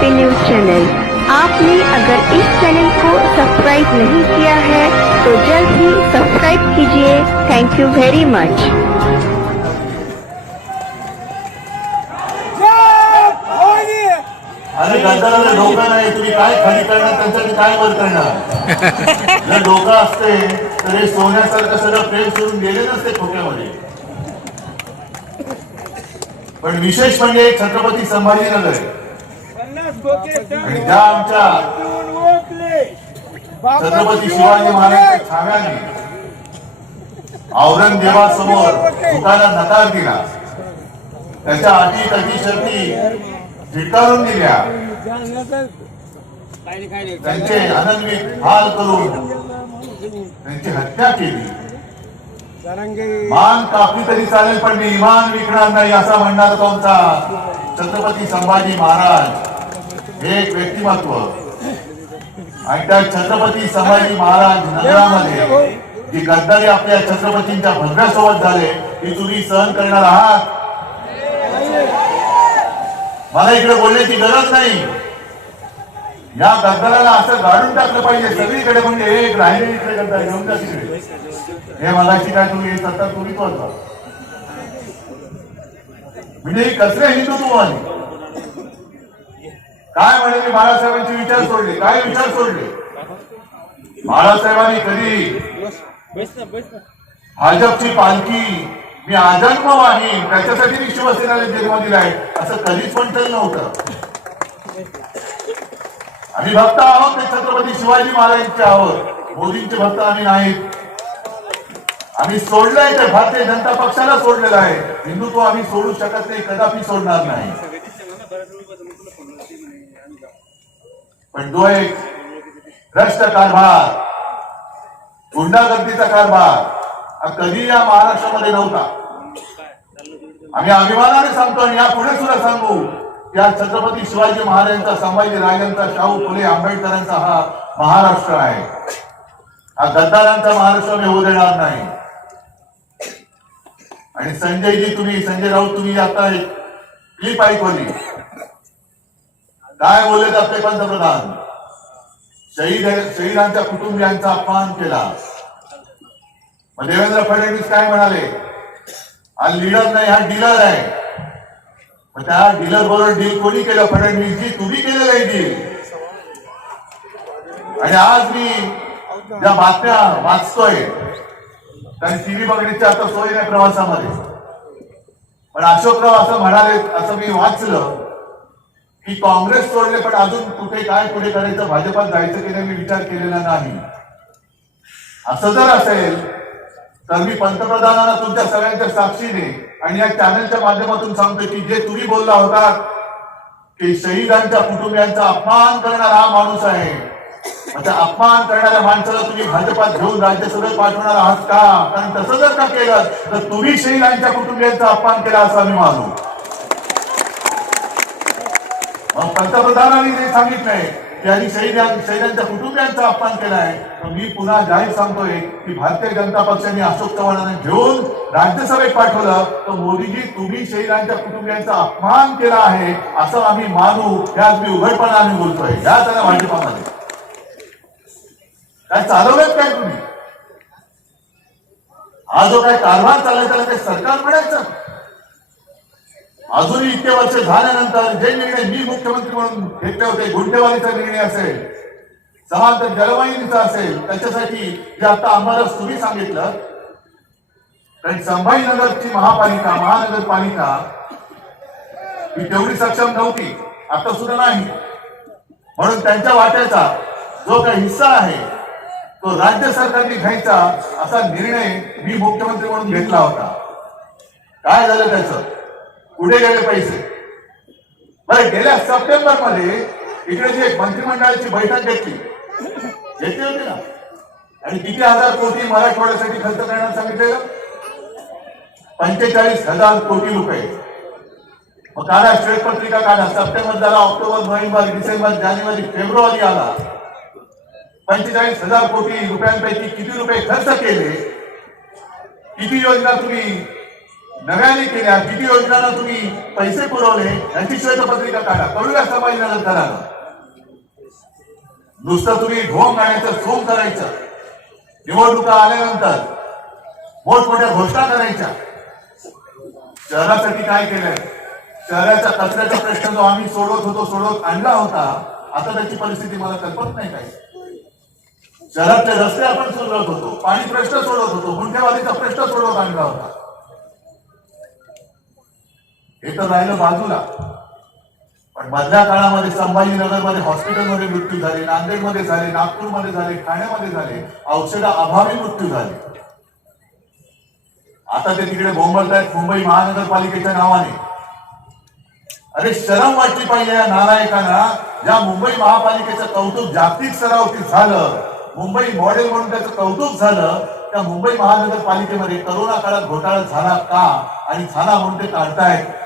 पे news channel आपने अगर इस चैनल को सब्सक्राइब नहीं किया है तो जल्द ही सब्सक्राइब कीजिए। थैंक यू वेरी मच अरे गद्दाराला डोकं नाही तुम्ही काय खाली करणार त्यांच्यासाठी काय वर करणार? जर डोकं असते तर हे सोन्यासारखं सगळं प्रेम सोडून गेले नसते खोक्यामध्ये. पण विशेष म्हणजे छत्रपती संभाजीनगर आमच्या छत्रपती शिवाजी महाराज छाव्याने औरंगजेबासमोर चुकायला नकार दिला. त्याच्या अटी तटी शर्ती स्वीकारून दिल्या. त्यांचे अनन्वित हाल करून त्यांची हत्या केली. मान कापली तरी चालेल पण मी इमान विकणार नाही असा म्हणणार तो आमचा छत्रपती संभाजी महाराज. हे एक व्यक्तिमत्व. आणि त्या छत्रपती संभाजी महाराज नगरामध्ये जी गद्दारी आपल्या छत्रपतींच्या भद्रासोबत झाले ती तुम्ही सहन करणार आहात? मला इकडे बोलण्याची गरज नाही. या गद्दाराला असं गाडून टाकलं पाहिजे सगळीकडे म्हणजे एक राहिले इकडे गद्दार घेऊन जा तिकडे. हे मलाची काय तुम्ही सत्ता तुम्ही होता म्हणजे ही कसले हिंदुत्ववादी काय म्हणले बाळासाहेबांचे विचार सोडले? काय विचार सोडले? बाळासाहेबांनी कधी भाजपची पालखी मी आजन्म आहे त्याच्यासाठी मी शिवसेनेला जन्म दिलाय असं कधीच म्हणता नव्हतं. आम्ही भक्त आहोत ते छत्रपती शिवाजी महाराजांचे आहोत मोदींचे भक्त आम्ही नाहीत. आम्ही सोडलंय ते भारतीय जनता पक्षाला सोडलेलं आहे. हिंदुत्व आम्ही सोडू शकत नाही कदापि सोडणार नाही. पण तो एक भ्रष्ट कारभार गुंडागर्दीचा कारभार हा कधी या महाराष्ट्रामध्ये नव्हता. आम्ही अभिमानाने सांगतो आणि यापुढे सुद्धा सांगू या छत्रपती शिवाजी महाराजांचा संभाजी राजांचा शाहू फुले आंबेडकरांचा हा महाराष्ट्र आहे. हा गद्दारांचा महाराष्ट्र मी होऊ देणार नाही. आणि संजयजी तुम्ही संजय राऊत तुम्ही आता एक क्लिप ऐकवली. काय बोललेत आपले पंतप्रधान? शहीद शहीदांच्या कुटुंबियांचा अपमान केला. मग देवेंद्र फडणवीस काय म्हणाले? हा लिडर नाही हा डीलर आहे. मग त्या डीलर बरोबर डील कोणी केलं? फडणवीसजी तुम्ही केलेलं आहे डील आणि आज मी ज्या बातम्या वाचतोय कारण टीव्ही बघण्याची आता सोय नाही प्रवासामध्ये. पण अशोकराव असं म्हणाले असं मी वाचलं. की काँग्रेस सोडले पण अजून कुठे काय पुढे करायचं भाजपात जायचं की नाही मी विचार केलेला नाही. असं जर असेल तर मी पंतप्रधानांना तुमच्या सगळ्यांच्या साक्षीने आणि या चॅनलच्या माध्यमातून सांगतो की जे तुम्ही बोलला होता की शहीदांच्या कुटुंबियांचा अपमान करणारा हा माणूस आहे. आता अपमान करणाऱ्या माणसाला तुम्ही भाजपात घेऊन राज्यसभेत पाठवणार आहात का? कारण तसं जर का केलं तर तुम्ही शहीदांच्या कुटुंबियांचा अपमान केला असं आम्ही मानू. पंतप्रधानांनी जे सांगितलंय की शहीद शहीदांच्या कुटुंबियांचा अपमान केलाय. तर मी पुन्हा जाहीर सांगतोय की भारतीय जनता पक्षाने अशोक चव्हाणांना घेऊन राज्यसभेत पाठवलं तर मोदीजी तुम्ही शहीदांच्या कुटुंबियांचा अपमान केला आहे असं आम्ही मानू हे आज मी उघडपणाने बोलतोय. या त्याला भाजपामध्ये. काय चालवलेत काय तुम्ही? हा जो काय कारभार चाललाय त्याला काही सरकार म्हणायचं? अजूनही इतके वर्ष झाल्यानंतर जे निर्णय मी मुख्यमंत्री म्हणून घेतले होते गुंठेवारीचा निर्णय असेल समांतर जलवाहिनीचा असेल त्याच्यासाठी जे आता आम्हाला तुम्ही सांगितलं कारण संभाजीनगरची महापालिका महानगरपालिका ही तेवढी सक्षम नव्हती आता सुद्धा नाही. म्हणून त्यांच्या वाट्याचा जो काही हिस्सा आहे तो राज्य सरकारने घ्यायचा असा निर्णय मी मुख्यमंत्री म्हणून घेतला होता. काय झालं त्याचं? कुठे गेले पैसे. बरं गेल्या सप्टेंबरमध्ये इकडे जी एक मंत्रिमंडळाची बैठक घेतली घेतली होती ना? आणि किती हजार कोटी मराठवाड्यासाठी खर्च करण्यास सांगितलेलं? पंचेचाळीस हजार कोटी रुपये. मग काढा श्वेतपत्रिका काढा? सप्टेंबर झाला ऑक्टोबर नोव्हेंबर डिसेंबर जानेवारी फेब्रुवारी आला. पंचेचाळीस हजार कोटी रुपयांपैकी किती रुपये खर्च केले? किती योजना तुम्ही नव्याने केल्या. किती योजनांना तुम्ही पैसे पुरवले यांची श्वेतपत्रिका काढा. कळूया समाजाला करा. नुसतं तुम्ही ढोंग गाण्याचं झोम करायचं. निवडणुका आल्यानंतर मोठमोठ्या घोषणा करायच्या. शहरासाठी काय केलंय? शहराच्या कचऱ्याचा प्रश्न जो आम्ही सोडवत होतो सोडवत आणला होता आता त्याची परिस्थिती मला कल्पत नाही काय शहरातले रस्ते आपण सोडवत होतो पाणी प्रश्न सोडवत होतो गुंठेवालीचा प्रश्न सोडवत आणला होता. हे तर राहिलं बाजूला. पण मधल्या काळामध्ये संभाजीनगरमध्ये हॉस्पिटलमध्ये मृत्यू झाले नांदेडमध्ये झाले नागपूरमध्ये झाले ठाण्यामध्ये झाले औषधा अभावी मृत्यू झाले. आता ते तिकडे बोंबलतायत मुंबई महानगरपालिकेच्या नावाने. अरे शरम वाटली पाहिजे या नालायकांना. ज्या मुंबई महापालिकेचं कौतुक जागतिक स्तरावरती झालं. मुंबई मॉडेल म्हणून त्याचं कौतुक झालं. त्या मुंबई महानगरपालिकेमध्ये करोना काळात घोटाळा झाला का? आणि झाला म्हणून ते काढतायत.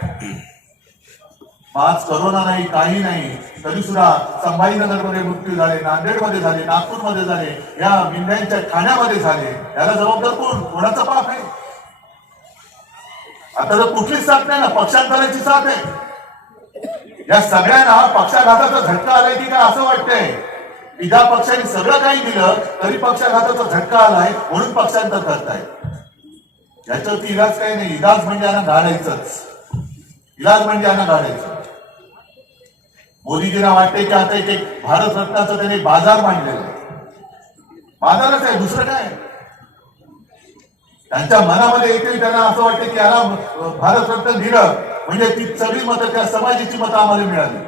आज करोना नाही काही नाही तरी सुद्धा संभाजीनगरमध्ये मृत्यू झाले नांदेडमध्ये झाले नागपूरमध्ये झाले या मिंद्यांच्या ठाण्यामध्ये झाले. याला जबाबदार कोण? कोणाचा पाप आहे? आता जर कुठलीच साथ नाही ना पक्षांतराची साथ आहे. या सगळ्यांना पक्षाघाताचा झटका आलाय की काय असं वाटतंय? की ज्या पक्षाने सगळं काही दिलं तरी पक्षाघाताचा झटका आलाय म्हणून पक्षांतर करताय याच्यावरती इलाज काही नाही इलाज म्हणजे यांना घालायचंच. इलाज म्हणजे यांना गाडायचं मोदीजींना वाटते की आता एक भारत रत्नाचा त्याने बाजार मांडलेला बाजारच आहे दुसरं काय त्यांच्या मनामध्ये येते त्यांना असं वाटते की याला भारत रत्न दिलं म्हणजे ती सगळी मतं त्या समाजाची मतं आम्हाला मिळाली.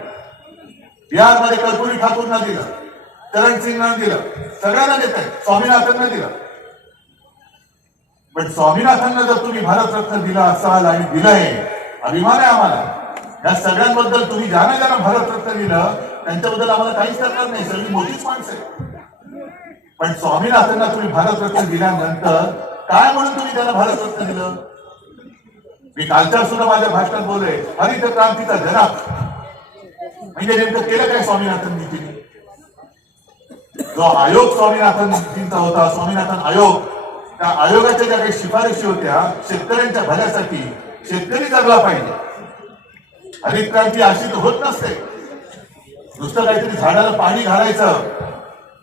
बिहारमध्ये कर्पुरी ठाकूरना दिलं चरण सिंगना दिलं सगळ्यांना देत आहे स्वामीनाथनना दिलं. पण स्वामीनाथांना जर तुम्ही भारत रत्न दिला असाल आणि दिलंय अभिमान आहे आम्हाला. या सगळ्यांबद्दल तुम्ही ज्यानं ज्यांना भारत रत्न दिलं त्यांच्याबद्दल आम्हाला काहीच करणार नाही. सगळी मोठीच माणसं आहे पण स्वामीनाथांना तुम्ही भारतरत्न दिल्यानंतर काय म्हणून तुम्ही त्यांना भारत रत्न दिलं? मी कालच्या सुद्धा माझ्या भाषणात बोलले हरित क्रांतीचा जनक म्हणजे नेमकं केलं काय स्वामीनाथन नीतीने? जो आयोग स्वामीनाथनजींचा होता स्वामीनाथन आयोग. त्या आयोगाच्या ज्या काही शिफारशी होत्या शेतकऱ्यांच्या भल्यासाठी शेतकरी जगला पाहिजे. हरित क्रांती अशी तर होत नसते. नुसतं काहीतरी झाडाला पाणी घालायचं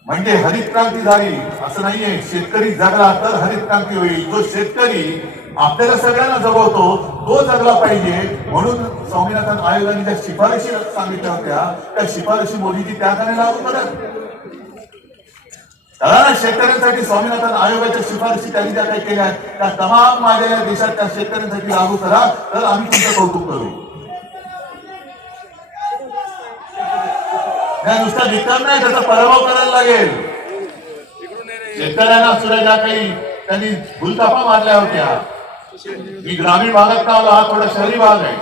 म्हणजे हरित क्रांती झाली असं नाहीये. शेतकरी जगला तर हरित क्रांती होईल. जो शेतकरी आपल्याला सगळ्यांना जगवतो तो जगला पाहिजे. म्हणून स्वामीनाथन आयोगाने ज्या शिफारशी सांगितल्या होत्या त्या शिफारशी मोदीजी त्या गाणे लागू करत. शेतकऱ्यांसाठी स्वामीनाथन आयोगाच्या शिफारशी त्यांनी ज्या काही केल्या आहेत, त्या तमाम माझ्या या देशात त्या शेतकऱ्यांसाठी लागू करा तर आम्ही तुमचं कौतुक करू. नुसता विक्रम नाही त्याचा पराभव करायला लागेल. शेतकऱ्यांना सुद्धा ज्या काही त्यांनी भूलतापा मारल्या होत्या. मी ग्रामीण भागात का आलो? हा थोडा शहरी भाग आहे.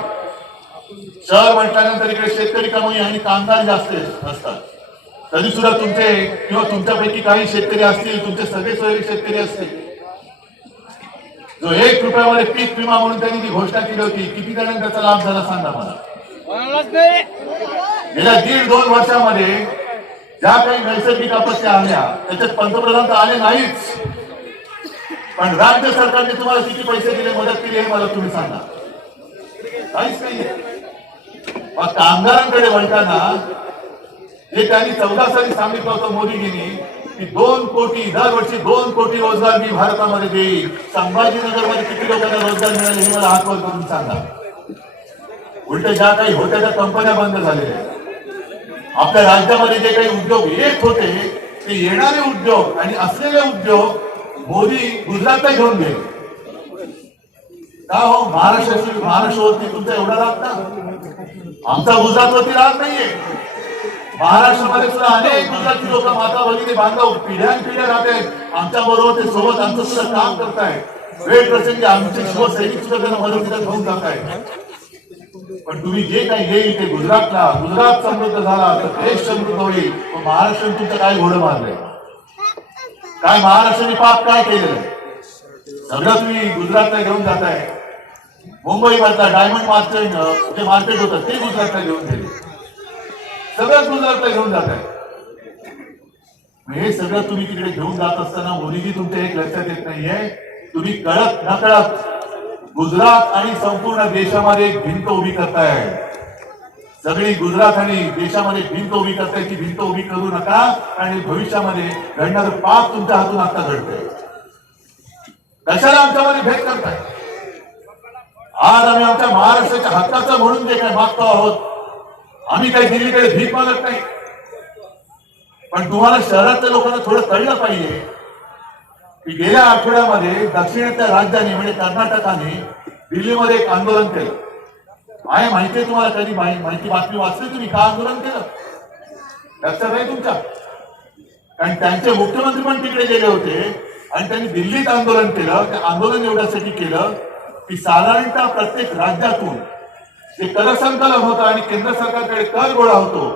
शहर म्हटल्यानंतर इकडे शेतकरी कमाई आणि कामगार जास्त असतात. तरी सुद्धा तुमचे किंवा तुमच्यापैकी काही शेतकरी असतील तुमचे सगळे सोयरे शेतकरी असतील. जो एक रुपयामध्ये पीक विमा म्हणून त्यांनी ती घोषणा केली होती किती जणांना त्याचा लाभ झाला सांगा मला. गेल्या दीड दोन वर्षामध्ये ज्या काही नैसर्गिक आपत्त्या आल्या त्याच्यात पंतप्रधान तर आले नाहीच. पण राज्य सरकारने तुम्हाला किती पैसे दिले मदत केली हे मला तुम्ही सांगा. काहीच नाहीये. मग कामगारांकडे वळताना जे त्यांनी चौदा साली सांगितलं होतं मोदीजींनी की दोन कोटी दरवर्षी दोन कोटी रोजगार मी भारतामध्ये देईल संभाजीनगरमध्ये किती लोकांना रोजगार मिळाले हे मला हातवर करून सांगा. उलट ज्या काही होत्या त्या कंपन्या बंद झालेल्या आहेत. आपल्या राज्यामध्ये जे काही उद्योग येत होते ते येणारे उद्योग आणि असलेले उद्योग मोदी गुजरातला घेऊन गेले. का हो? महाराष्ट्राची महाराष्ट्रावरती तुमचा एवढा राग का? आमचा गुजरातवरती राग नाहीये. महाराष्ट्रामध्ये सुद्धा अनेक गुजराती लोक माता भगिनी बांधव पिढ्यान पिढ्या राहत आहेत. आमच्या बरोबर ते सोबत आमचं सुद्धा काम करतायत वेळ प्रसंगी आमचे शिवसैनिक सुद्धा त्यांना मदतीला घेऊन जात आहेत. पण तुम्ही जे काही येईल ते गुजरातला गुजरात समृद्ध झाला तर देश समृद्ध होईल. मग महाराष्ट्र तुमचं काय घोडं मारलंय काय महाराष्ट्राने पाप काय केलं सगळं तुम्ही गुजरातला घेऊन जाताय. मुंबई मधला डायमंड मार्केट जे मार्केट होतं ते गुजरातला घेऊन गेले. सगळं गुजरातला घेऊन जात आहे. हे सगळं तुम्ही तिकडे घेऊन जात असताना मोदीजी तुमच्या एक लक्षात येत नाहीये. तुम्ही कळत नकळत गुजरात आणि संपूर्ण देशामध्ये एक भिंत उभी करताय. सगळी गुजरात आणि देशामध्ये भिंत उभी करताय की भिंत उभी करू नका. आणि भविष्यामध्ये घडणार पाप तुमच्या हातून आता घडतंय. कशाला आमच्यामध्ये भेद करताय? आज आम्ही आमच्या महाराष्ट्राच्या हक्काचं म्हणून जे काय मागतो आहोत आम्ही काही दिल्लीकडे भीक मागत नाही. पण तुम्हाला शहरातल्या लोकांना थोडं कळलं पाहिजे की गेल्या आठवड्यामध्ये दक्षिणेतल्या राज्यांनी म्हणजे कर्नाटकाने दिल्लीमध्ये एक आंदोलन केलं. आहे माहिती आहे तुम्हाला कधी माहिती बातमी वाचली तुम्ही? का आंदोलन केलं? लक्षात आहे तुमच्या? कारण त्यांचे मुख्यमंत्री पण तिकडे गेले होते आणि त्यांनी दिल्लीत आंदोलन केलं. ते आंदोलन एवढ्यासाठी केलं की साधारणतः प्रत्येक राज्यातून जे कर संकलन होतं आणि केंद्र सरकारकडे कर गोळा होतो.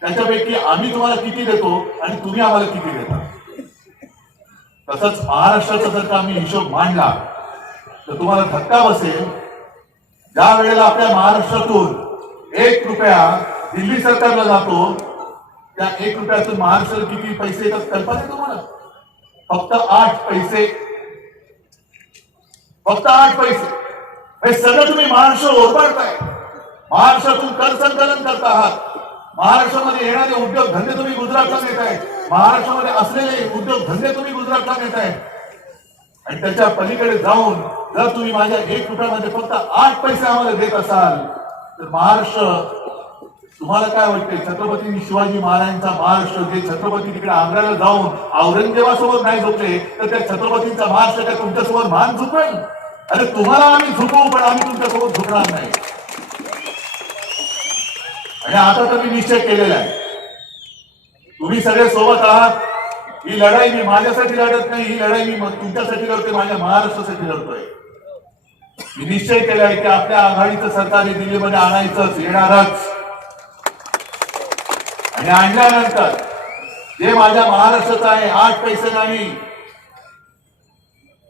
त्याच्यापैकी आम्ही तुम्हाला किती देतो आणि तुम्ही आम्हाला किती देता? तसंच महाराष्ट्राचा जर का आम्ही हिशोब मांडला तर तुम्हाला धक्का बसेल. ज्या वेळेला आपल्या महाराष्ट्रातून एक रुपया दिल्ली सरकारला जातो त्या एक रुपयातून महाराष्ट्राला किती पैसे येतात कल्पना आहे तुम्हाला? फक्त आठ पैसे. फक्त आठ पैसे. हे सगळं तुम्ही महाराष्ट्र ओरबाडताय महाराष्ट्रातून कर संकलन करत आहात. महाराष्ट्रामध्ये येणारे उद्योग धंदे तुम्ही गुजरातला आहे महाराष्ट्रामध्ये असलेले उद्योग धंदे तुम्ही गुजरातला नेताय. आणि त्याच्या पलीकडे जाऊन जर तुम्ही माझ्या एक रुपयामध्ये फक्त आठ पैसे आम्हाला देत असाल तर महाराष्ट्र तुम्हाला काय वाटते छत्रपती शिवाजी महाराजांचा महाराष्ट्र जे छत्रपती तिकडे आग्र्याला जाऊन औरंगजेबासोबत नाही झोपले तर त्या छत्रपतींचा महाराष्ट्र काय तुमच्यासोबत मान झोपेल अरे तुम्हाला आम्ही झुकवू पण आम्ही तुमच्यासोबत झुकणार नाही. आणि आता तर मी निश्चय केलेला आहे. तुम्ही सगळे सोबत आहात. ही लढाई मी माझ्यासाठी लढत नाही ही लढाई मी तुमच्यासाठी लढते माझ्या महाराष्ट्रासाठी लढतोय. मी निश्चय केला आहे की आपल्या आघाडीचं सरकार हे दिल्लीमध्ये आणायचंच येणारच. आणि आणल्यानंतर जे माझ्या महाराष्ट्राचं आहे आठ पैसे नाही.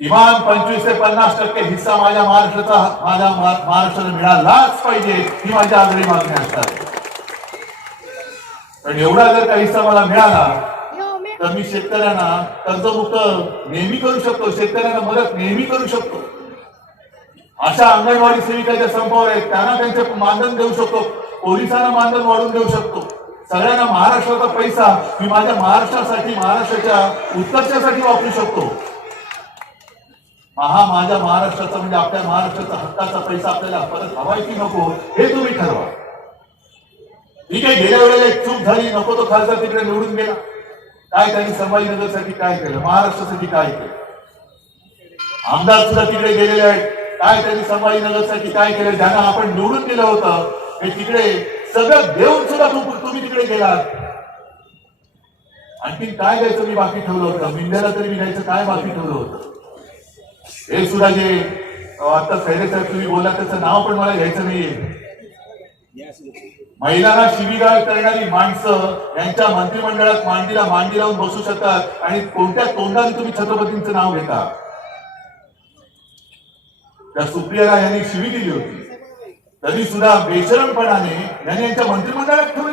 किमान पंचवीस ते पन्नास टक्के हिस्सा माझ्या महाराष्ट्राचा माझ्या महा- महाराष्ट्राला मिळालाच पाहिजे ही माझी आग्रही मागणी आहे. पण एवढा जर का हिस्सा मला मिळाला तर मी शेतकऱ्यांना कर्जमुक्त नेहमी करू शकतो शेतकऱ्यांना मदत नेहमी करू शकतो. अशा अंगणवाडी सेविका ज्या संपावर आहेत त्यांना त्यांचे मानधन देऊ शकतो पोलिसांना मानधन वाढवून देऊ शकतो. सगळ्यांना महाराष्ट्राचा पैसा मी माझ्या महाराष्ट्रासाठी महाराष्ट्राच्या उत्कर्षासाठी वापरू शकतो. हा माझ्या महाराष्ट्राचा म्हणजे आपल्या महाराष्ट्राचा हक्काचा पैसा आपल्याला परत हवाय की नको हे तुम्ही ठरवा. ठीक आहे गेल्या वेळेला एक चूक झाली नको तो खासदार तिकडे निवडून गेला. काय त्यांनी संभाजीनगरसाठी काय केलं महाराष्ट्रासाठी काय केलं? आमदार सुद्धा तिकडे गेलेले आहेत. काय त्यांनी संभाजीनगरसाठी काय केलं? ज्यांना आपण निवडून गेलं होतं हे तिकडे सगळं देऊन सुद्धा तुम्ही तिकडे गेलात. आणखी काय द्यायचं मी बाकी ठेवलं होतं? मिंद्याला तरी मी द्यायचं काय बाकी ठेवलं होतं? हे सुद्धा जे आता सैरे साहेब तुम्ही बोलला त्याचं नाव पण मला घ्यायचं नाहीये. महिलांना शिवीगाळ करणारी माणसं यांच्या मंत्रिमंडळात मांडीला मांडी लावून बसू शकतात आणि कोणत्या तोंडाने तुम्ही छत्रपतींचं नाव घेता? त्या सुप्रियाला यांनी शिवी दिली होती. तरी सुद्धा बेशरमपणाने यांनी यांच्या मंत्रिमंडळात ठेवले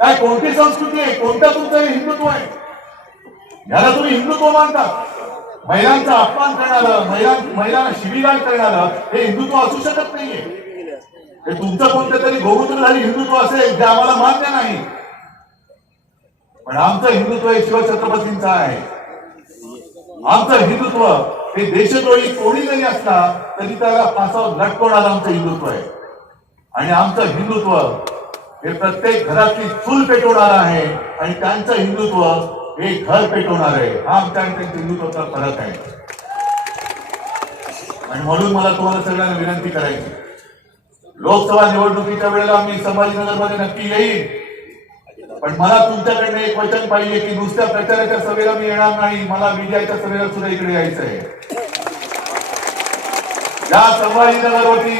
काय कोणती संस्कृती आहे? कोणता तुमचं हिंदुत्व आहे? याला तुम्ही हिंदुत्व मानता. महिलांचा अपमान करणारं महिला महिलांना शिवीगाळ करणारं हे हिंदुत्व असू शकत नाहीये. हे तुमचं कोणतं तरी गोमुद्रधारी हिंदुत्व असेल जे आम्हाला मान्य नाही. पण आमचं हिंदुत्व हे शिवछत्रपतींचं आहे. आमचं हिंदुत्व हे देशद्रोही कोणी जरी असला तरी त्याला फासावर लटकवणारं आमचं हिंदुत्व आहे. आणि आमचं हिंदुत्व हे प्रत्येक घरातली चूल पेटवणार आहे आणि त्यांचं हिंदुत्व हे घर पेटवणार आहे हा आमच्या हिंदुत्वाचा फरक आहे आणि म्हणून मला तुम्हाला सगळ्यांना विनंती करायची. लोकसभा निवडणुकीच्या वेळेला मी संभाजीनगरमध्ये नक्की येईन. पण मला तुमच्याकडनं एक वचन पाहिजे की नुसत्या प्रचाराच्या सभेला मी येणार नाही मला विजयाच्या सभेला सुद्धा इकडे यायचं आहे या संभाजीनगरवरती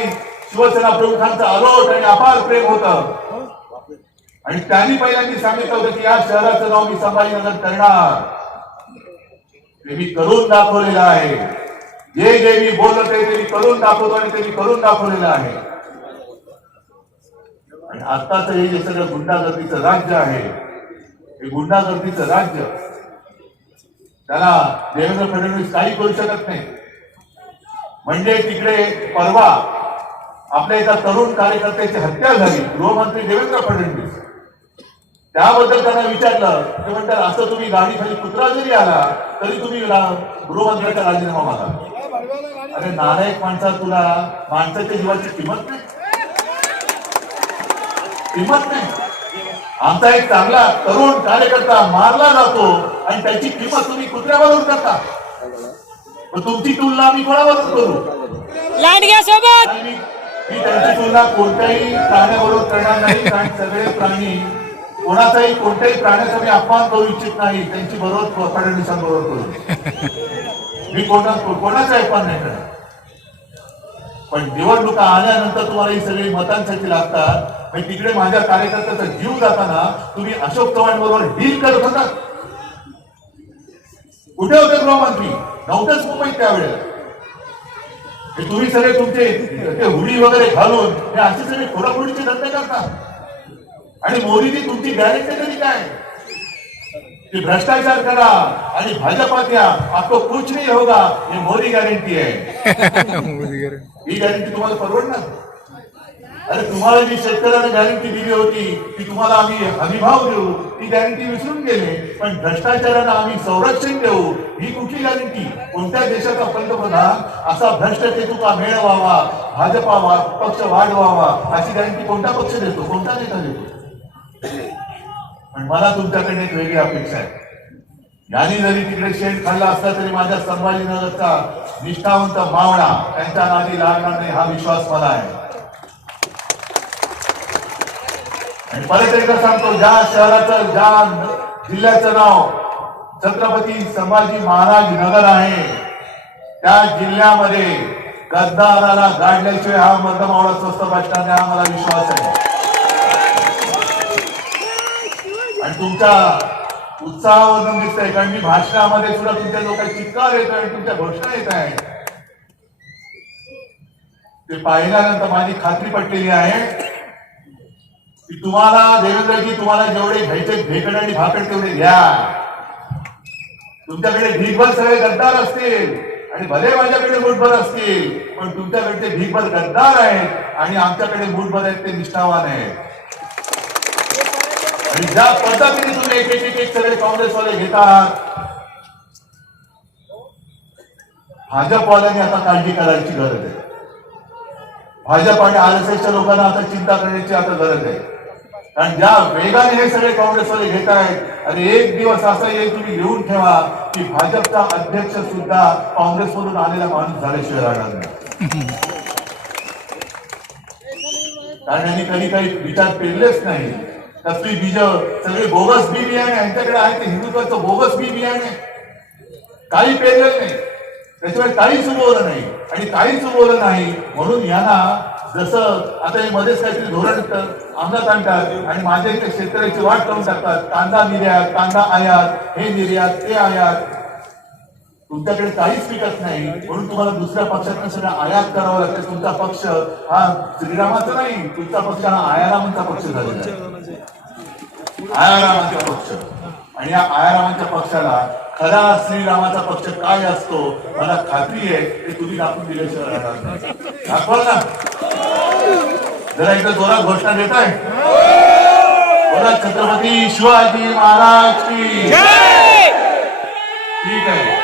शिवसेना प्रमुखांचं अलोट आणि अपार प्रेम होतं. आणि त्यांनी पहिल्यांदा सांगितलं होतं की या शहराचं नाव मी संभाजीनगर करणार. ते मी करून दाखवलेलं आहे. जे जे मी बोलत आहे ते मी करून दाखवतो आणि ते मी करून दाखवलेलं आहे. आणि आताच हे जे सगळं गुंडागर्दीचं राज्य आहे हे गुंडागर्दीचं राज्य त्याला देवेंद्र फडणवीस काही करू शकत नाही. म्हणजे तिकडे परवा आपल्या एका तरुण कार्यकर्त्याची हत्या झाली गृहमंत्री देवेंद्र फडणवीस. त्याबद्दल त्यांना विचारलं ते म्हणतात असं तुम्ही गाडी खाली कुत्रा जरी आला तरी तुम्ही गृहमंत्र्याचा राजीनामा मागा. अरे नालायक माणसा तुला माणसाच्या जीवाची किंमत नाही. किंमत नाही. आमचा एक चांगला तरुण कार्यकर्ता मारला जातो आणि त्याची किंमत तुम्ही कुत्र्यावरून करता. मग तुमची तुलना आम्ही कोणावरून करू? लांडग्या सोबत. मी त्यांची तुलना कोणत्याही प्राण्याबरोबर करणार नाही कारण सगळे प्राणी कोणाचाही कोणत्याही प्राण्याचा मी अपमान करू इच्छित नाही. त्यांची बरोबर फडणवीसांबरोबर करू. मी कोणा कोणाचा अपमान नाही करणार पण निवडणुका आल्यानंतर तुम्हाला ही सगळी मतांसाठी लागतात. म्हणजे तिकडे माझ्या कार्यकर्त्याचा जीव जाताना तुम्ही अशोक चव्हाण बरोबर डील करत होता. कुठे होते गृहमंत्री? नव्हतेच मुंबईत त्यावेळेला. हे तुम्ही सगळे तुमचे ते हुडी वगैरे घालून हे असे सगळे खोडाखोडीचे धंदे करता. आणि मोदीची तुमची गॅरंटी तरी काय? की भ्रष्टाचार करा आणि भाजपात या आपको कुछ नहीं होगा. ये मोदी गॅरंटी आहे. ही गॅरंटी तुम्हाला परवडणार? अरे तुम्हाला जी शेतकऱ्याने गॅरंटी दिली होती की तुम्हाला आम्ही हमीभाव देऊ. ती गॅरंटी विसरून गेले. पण भ्रष्टाचाराला आम्ही संरक्षण देऊ. ही कुठली गॅरंटी कोणत्या देशाचा पंतप्रधान असा भ्रष्ट तुका मेळ व्हावा भाजपा पक्ष वाढवावा अशी गॅरंटी कोणता पक्ष देतो? कोणता नेता देतो? पण मला तुमच्याकडे एक वेगळी अपेक्षा आहे. यांनी जरी तिकडे शेण खाल्ला असला तरी माझ्या संभाजीनगरचा निष्ठावंत मावळा त्यांच्या नादी लागणार नाही हा विश्वास मला आहे. आणि परत एकदा सांगतो ज्या शहराचं ज्या जिल्ह्याचं नाव छत्रपती संभाजी महाराज नगर आहे त्या जिल्ह्यामध्ये गद्दाराला गाडल्याशिवाय हा मधमावळा स्वस्त बसणार नाही हा मला विश्वास आहे. आणि तुमच्या उत्साहावरून दिसतंय कारण मी भाषणामध्ये सुद्धा तुमच्या लोकांची चित्कार येत आहे तुमच्या घोषणा येत आहे ते पाहिल्यानंतर माझी खात्री पटलेली आहे की तुम्हाला देवेंद्रजी तुम्हाला जेवढे घ्यायचे भेकड आणि भाकड तेवढे घ्या तुमच्याकडे ढीकभर सगळे गद्दार असतील आणि भले माझ्याकडे मुठभर असतील पण तुमच्याकडे ते ढीकभर गद्दार आहेत आणि आमच्याकडे मुठभर आहेत ते निष्ठावान आहेत. आणि ज्या पद्धतीने तुम्ही एक एक एक सगळे काँग्रेसवाले घेतात भाजपवाल्यांनी आता काळजी करायची गरज आहे. भाजप आणि आर एस एसच्या लोकांना आता चिंता करण्याची आता गरज आहे. कारण ज्या वेगाने हे सगळे काँग्रेसवाले घेत आहेत आणि एक दिवस असा येईल तुम्ही लिहून ठेवा की भाजपचा अध्यक्ष सुद्धा काँग्रेसमधून आलेला माणूस झाल्याशिवाय राहणार नाही. कारण यांनी कधी काही विचार पेरलेच नाही. कसली बीज सगळे बोगस बी बियाणे यांच्याकडे आहे ते हिंदुत्वाचं बोगस बी बियाणे. काही पेरलं नाही. त्याच्यामुळे काहीच उगवलं नाही. आणि काहीच उगवलं नाही. म्हणून यांना जसं आता हे मध्येच काहीतरी धोरण क- अंमलात आणतात आणि माझ्या इथे शेतकऱ्याची वाट करून टाकतात कांदा निर्यात कांदा आयात हे निर्यात ते आयात. तुमच्याकडे काहीच पिकत नाही. म्हणून तुम्हाला दुसऱ्या पक्षातनं सगळं आयात करावं लागतं. तुमचा पक्ष हा श्रीरामाचा नाही तुमचा पक्ष हा आयारामांचा पक्ष झालेला आहे. आयारामांचा पक्ष. आणि या आयारामांच्या पक्षाला खरा श्रीरामाचा पक्ष काय असतो मला खात्री आहे ते तुम्ही दाखवून दिल्याशिवाय. दाखवाल ना. जरा एकदा जोरात घोषणा देत आहे. बोला छत्रपती शिवाजी महाराज की. ठीक आहे.